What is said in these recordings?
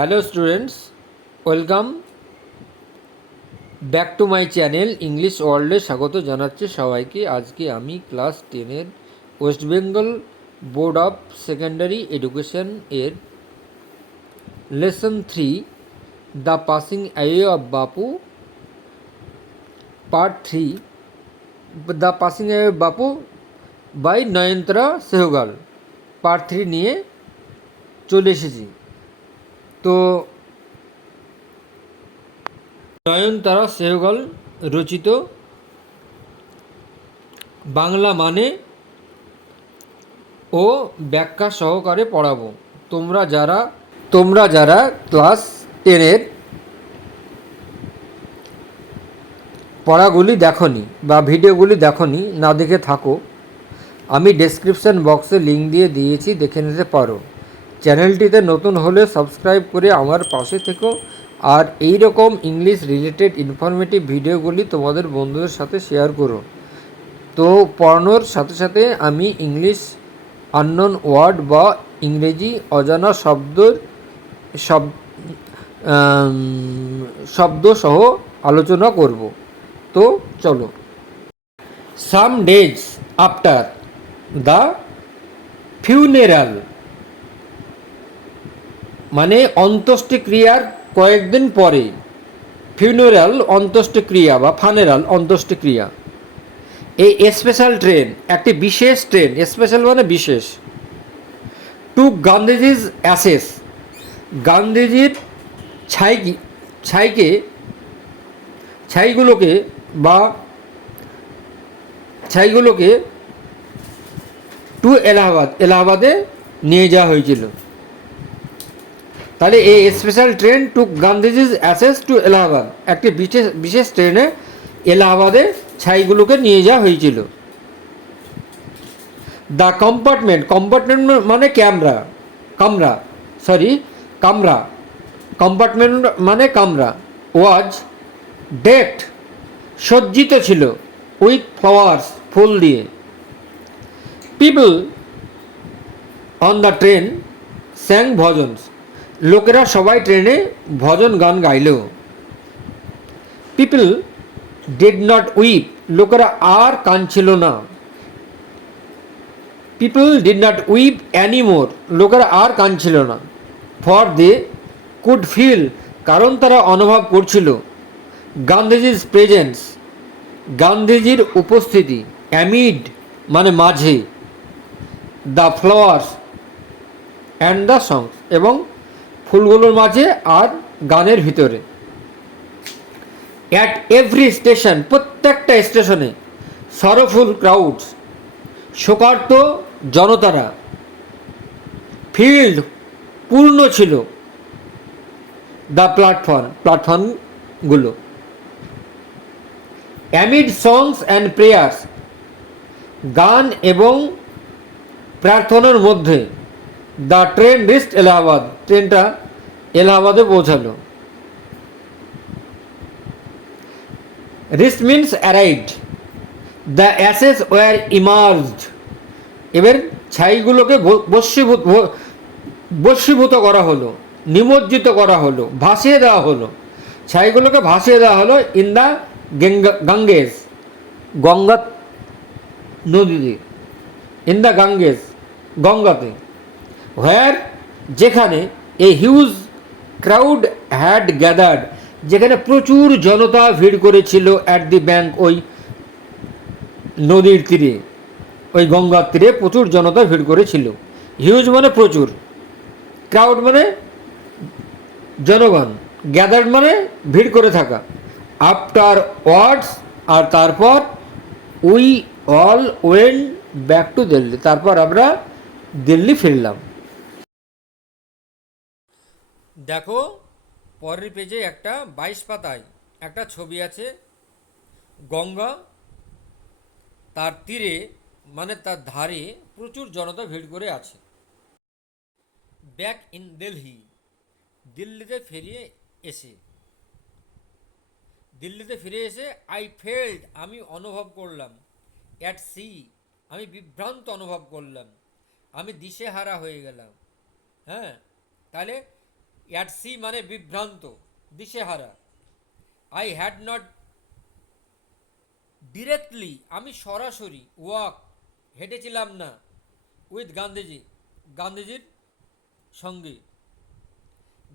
Hello students, welcome back to my channel English ওয়ার্ল্ডে স্বাগত জানাচ্ছি সবাইকে। আজকে আমি ক্লাস 10-এর West Bengal board of secondary education এর lesson 3 the passing away of Bapu part 3 the passing away of Bapu by Nayantara Sahgal part 3 নিয়ে চলে এসেছি। তো নয়নতারা সেহগাল রচিত বাংলা মানে ও ব্যাখ্যা সহকারে পড়াবো। তোমরা যারা ক্লাস 10-এর পড়াগুলি দেখনি বা ভিডিওগুলি দেখনি, না দেখে থাকো, আমি ডেসক্রিপশন বক্সে লিঙ্ক দিয়ে দিয়েছি, দেখে নিতে পারো। চ্যানেলটিতে নতুন হলে সাবস্ক্রাইব করে আমার পাশে থেকো, আর এই রকম ইংলিশ রিলেটেড ইনফরমেটিভ ভিডিওগুলি তোমাদের বন্ধুদের সাথে শেয়ার করো। তো পড়ানোর সাথে সাথে আমি ইংলিশ আননোন ওয়ার্ড বা ইংরেজি অজানা শব্দ সহ আলোচনা করব। তো চলো। সাম ডেজ আফটার দ্য ফিউনেরাল মানে অন্ত্যেষ্টিক্রিয়ার কয়েকদিন পরে। ফিউনারাল অন্ত্যেষ্টিক্রিয়া বা ফানেরাল অন্ত্যেষ্টিক্রিয়া। এই স্পেশাল ট্রেন, একটি বিশেষ ট্রেন, স্পেশাল মানে বিশেষ, টু গান্ধীজিজ অ্যাসেস, গান্ধীজির ছাইগুলোকে বা ছাইগুলোকে টু এলাহাবাদে নিয়ে যাওয়া হয়েছিল। তাহলে এই special train to Gandhiji's ashes to Allahabad, একটি বিশেষ ট্রেনে এলাহাবাদে ছাইগুলোকে নিয়ে যাওয়া হয়েছিল। দ্য কম্পার্টমেন্ট মানে কামরা কম্পার্টমেন্ট মানে কামরা, ওয়াজ ডেকড সজ্জিত ছিল, উইথ ফ্লাওয়ার্স ফুল দিয়ে। People on the train স্যাং bhajans, লোকেরা সবাই ট্রেনে ভজন গান গাইল। পিপল ডিড নট উইপ, লোকেরা আর কাঁদছিল না। People did not weep anymore, লোকেরা আর কাঁদছিল না। ফর দে কুড ফিল, কারণ তারা অনুভব করছিল। গান্ধীজির প্রেজেন্স, গান্ধীজির উপস্থিতি। অ্যামিড মানে মাঝে, the flowers and the songs, এবং ফুলগুলোর মাঝে আর গানের ভিতরে। অ্যাট এভরি স্টেশন, প্রত্যেকটা স্টেশনে। সরফুল ক্রাউডস, শোকার্ত জনতারা। ফিল্ড পূর্ণ ছিল, দ্য প্ল্যাটফর্মগুলো। অ্যামিড সংস অ্যান্ড প্রেয়ার্স, গান এবং প্রার্থনার মধ্যে। দ্য ট্রেন রিচড এলাহাবাদ, ট্রেনটা এলাহাবাদে পৌঁছালো। Reach means arrived, the ashes were emerged, এবার ছাইগুলোকে বশীভূত করা হলো, নিমজ্জিত করা হলো, ভাসিয়ে দেওয়া হলো। ছাইগুলোকে ভাসিয়ে দেওয়া হলো ইন দ্য গাঙ্গেস, গঙ্গা নদীতে। ইন দ্য গাঙ্গেস, গঙ্গাতে। হোয়ার, যেখানে। A huge crowd had gathered, যেখানে প্রচুর জনতা ভিড় করেছিল। অ্যাট দি ব্যাঙ্ক, ওই নদীর তীরে, ওই গঙ্গার তীরে প্রচুর জনতা ভিড় করেছিল। হিউজ মানে প্রচুর, ক্রাউড মানে জনগণ, গ্যাদার্ড মানে ভিড় করে থাকা। আফটার ওয়ার্ডস, আর তারপর। We all went back to Delhi, তারপর আমরা দিল্লি ফিরলাম। দেখো পরের পেজে একটা 22 পাতায় একটা ছবি আছে। গঙ্গা, তার তীরে মানে তার ধারে প্রচুর জনতা ভিড় করে আছে। ব্যাক ইন দিল্লি, দিল্লিতে ফিরে এসে আই ফেল্ড, আমি অনুভব করলাম। অ্যাট সি, আমি বিভ্রান্ত অনুভব করলাম, আমি দিশেহারা হয়ে গেলাম। হ্যাঁ, তাহলে অ্যাট সি মানে বিভ্রান্ত, দিশেহারা। আই হ্যাড নট ডিরেক্টলি, আমি সরাসরি, ওয়াক, হেঁটেছিলাম না, উইথ গান্ধীজি, গান্ধীজির সঙ্গে।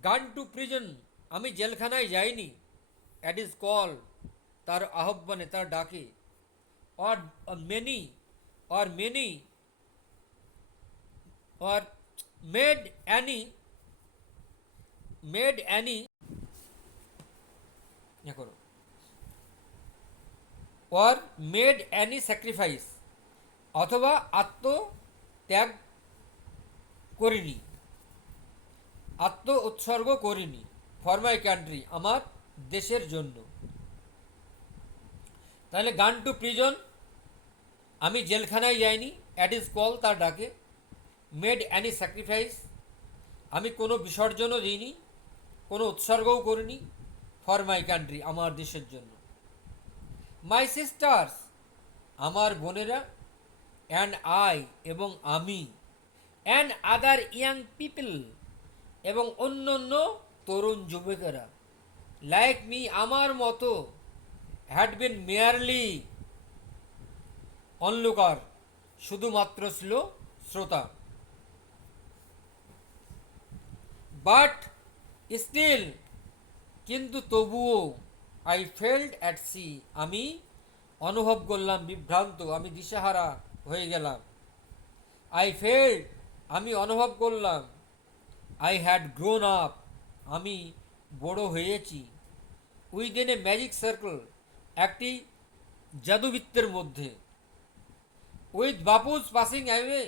গান টু প্রিজন, আমি জেলখানায় যাইনি, অ্যাট ইজ কল, তার আহ্বানে, তার ডাকে। Or many, or many, or made any, made any, করো, অর মেড অ্যানি স্যাক্রিফাইস, অথবা আত্মত্যাগ করিনি, আত্ম উৎসর্গ করিনি, ফর মাই কান্ট্রি, আমার দেশের জন্য। তাহলে গান টু প্রিজন, আমি জেলখানায় যাইনি, অ্যাট ইজ কল, তার ডাকে। মেড অ্যানি স্যাক্রিফাইস, আমি কোনো বিসর্জনও দিইনি, কোনো উৎসর্গও করিনি, ফর মাই কান্ট্রি, আমার দেশের জন্য। মাই সিস্টার্স, আমার বোনেরা, অ্যান্ড আই, এবং আমি, অ্যান্ড আদার ইয়াং পিপল, এবং অন্য অন্য তরুণ যুবকেরা, লাইক মি, আমার মতো, হ্যাড বিন মেয়ারলি অনলুকার, শুধুমাত্র ছিল শ্রোতা। বাট স্টিল, কিন্তু তবুও, আই ফেল্ট অ্যাট সি, আমি অনুভব করলাম বিভ্রান্ত, আমি দিশেহারা হয়ে গেলাম। আই ফেল্ট, আমি অনুভব করলাম। আই হ্যাড গ্রোন আপ, আমি বড় হয়েছি। উইদিন এ ম্যাজিক সার্কেল, একটি জাদুবৃত্তের মধ্যে। উইথ বাপুস পাসিং অ্যাওয়ে,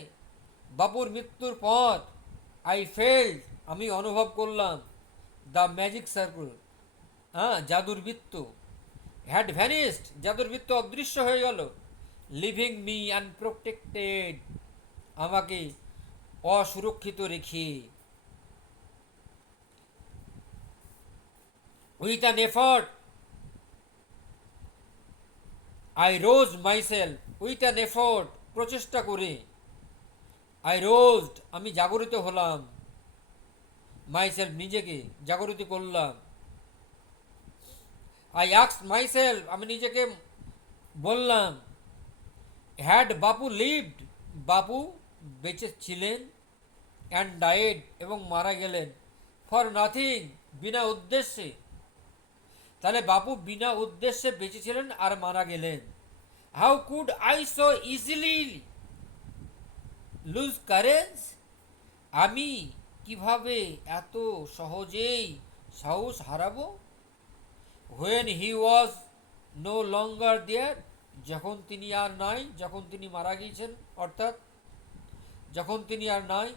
বাপুর মৃত্যুর পর। আই ফেল্ট, আমি অনুভব করলাম। দ্য ম্যাজিক সার্কেল, হ্যাঁ, জাদুর বৃত্ত। হ্যাড ভ্যানিস্ট, জাদুর বৃত্ত অদৃশ্য হয়ে গেল। লিভিং মি আনপ্রোটেক্টেড, আমাকে অসুরক্ষিত রেখে। With an effort, I rose myself, with an effort, প্রচেষ্টা করে। আই রোজড, আমি জাগরিত হলাম। মাইসেলফ, নিজেকে জাগরিত করলাম। আই আস্কড মাইসেলফ, আমি নিজেকে বললাম। হ্যাড বাপু লিভড, বাপু বেঁচে ছিলেন। অ্যান্ড ডায়েড, এবং মারা গেলেন। ফর নাথিং, বিনা উদ্দেশ্যে। তাহলে বাপু বিনা উদ্দেশ্যে বেঁচে ছিলেন আর মারা গেলেন। How could I so easily lose courage, আমি কিভাবে এত সহজেই সাহস হারাবো। When he was no longer দেয়ার, যখন তিনি আর নাই, যখন তিনি মারা গিয়েছেন, অর্থাৎ যখন তিনি আর নাই।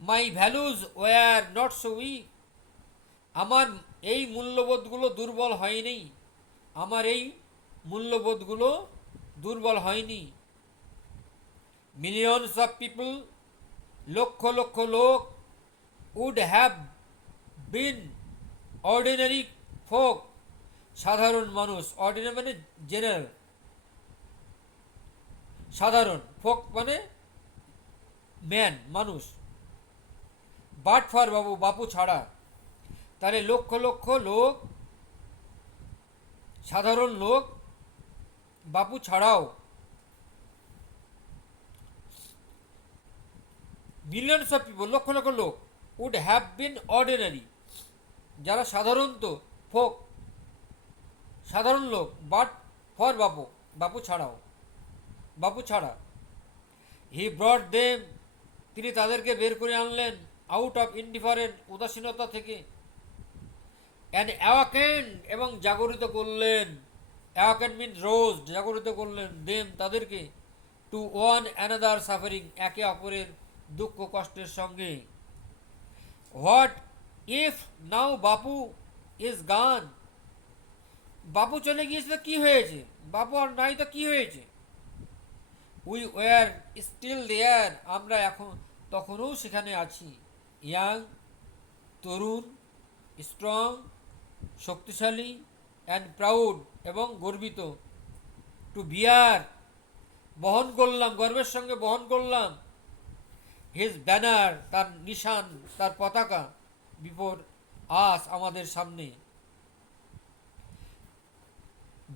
My values were not so weak, আমার এই মূল্যবোধগুলো দুর্বল হয়নি, আমার এই মূল্যবোধগুলো দুর্বল হয়নি। Millions of people, lakh lakh লোক, would have been ordinary folk, সাধারণ মানুষ। অর্ডিনারি মানে জেনারেল, সাধারণ। ফোক মানে ম্যান, মানুষ। বাট ফর বাবু, বাপু ছাড়া। তাহলে লক্ষ লক্ষ লোক, সাধারণ লোক, বাপু ছাড়াও। Millions of people, lakh lakh লোক, উড হ্যাভ বিন অর্ডিনারি, যারা সাধারণত, ফোক সাধারণ লোক, বাট ফর বাপু, বাপু ছাড়াও, বাপু ছাড়া। হি ব্রট দেম, তিনি তাদেরকে বের করে আনলেন। আউট অফ ইনডিফারেন্ট, উদাসীনতা থেকে। অ্যান্ড অ্যাওয়াকেন, এবং জাগরিত করলেন। অ্যাওয়াকেন মিন রোজ, জাগরিত করলেন। দেম, তাদেরকে। টু ওয়ান অ্যানাদার সাফারিং, একে অপরের দুঃখ কষ্টের সঙ্গে। What if now Bapu is গান, বাপু চলে গিয়েছে তো কি হয়েছে, বাপু আর নাই তো কি হয়েছে। উই ওয়ার স্টিল দেয়ার, আমরা এখন তখনও সেখানে আছি। ইয়াং, তরুণ, স্ট্রং, শক্তিশালী, অ্যান্ড প্রাউড, এবং গর্বিত। টু বিয়ার, বহন করলাম, গর্বের সঙ্গে বহন করলাম। হিজ ব্যানার, তার নিশান, তার পতাকা। বিপর আস আমাদের সামনে।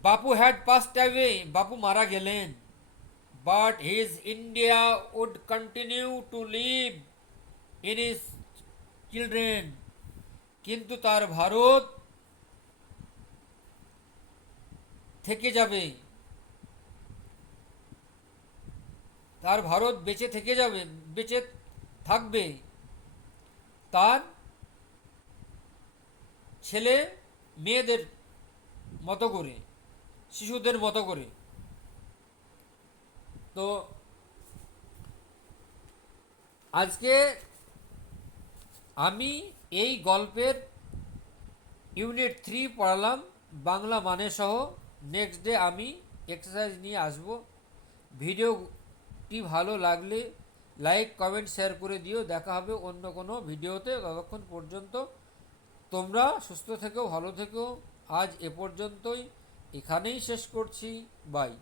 বাপু হ্যাড পাস্ট অ্যাওয়ে, বাপু মারা গেলেন, but his India would continue to live in his children, কিন্তু তার ভারত থেকে যাবে, তার ভারত বেঁচে থেকে যাবে, বেঁচে থাকবে তার ছেলে মেয়েদের মতো করে, শিশুদের মতো করে। তো আজকে আমি এই গল্পের ইউনিট 3 পড়ালাম বাংলা মানে সহ। নেক্সট ডে আমি এক্সারসাইজ নিয়ে আসব। ভিডিওটি ভালো লাগলে লাইক কমেন্ট শেয়ার করে দিও। দেখা হবে অন্য কোনো ভিডিওতে। ততক্ষণ পর্যন্ত তোমরা সুস্থ থেকো, ভালো থেকো। আজ এ পর্যন্তই, এখানেই শেষ করছি। বাই।